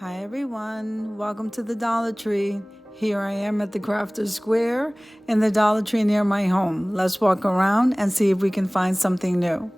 Hi everyone, welcome to the Dollar Tree. Here I am at the Crafter Square in the Dollar Tree near my home. Let's walk around and see if we can find something new.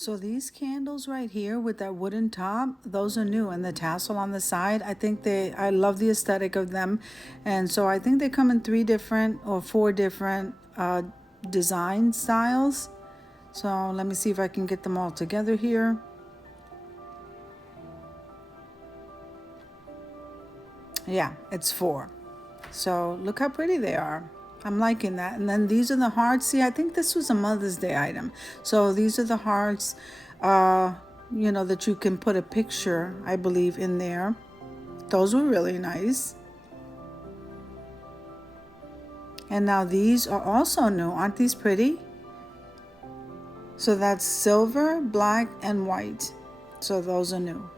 So these candles right here with that wooden top, those are new, and the tassel on the side, I love the aesthetic of them. And so I think they come in 4 different design styles. So let me see if I can get them all together here. Yeah, it's 4. So look how pretty they are. I'm liking that. And then these are the hearts. See, I think this was a Mother's Day item. So these are the hearts, that you can put a picture, I believe, in there. Those were really nice. And now these are also new. Aren't these pretty? So that's silver, black, and white. So those are new.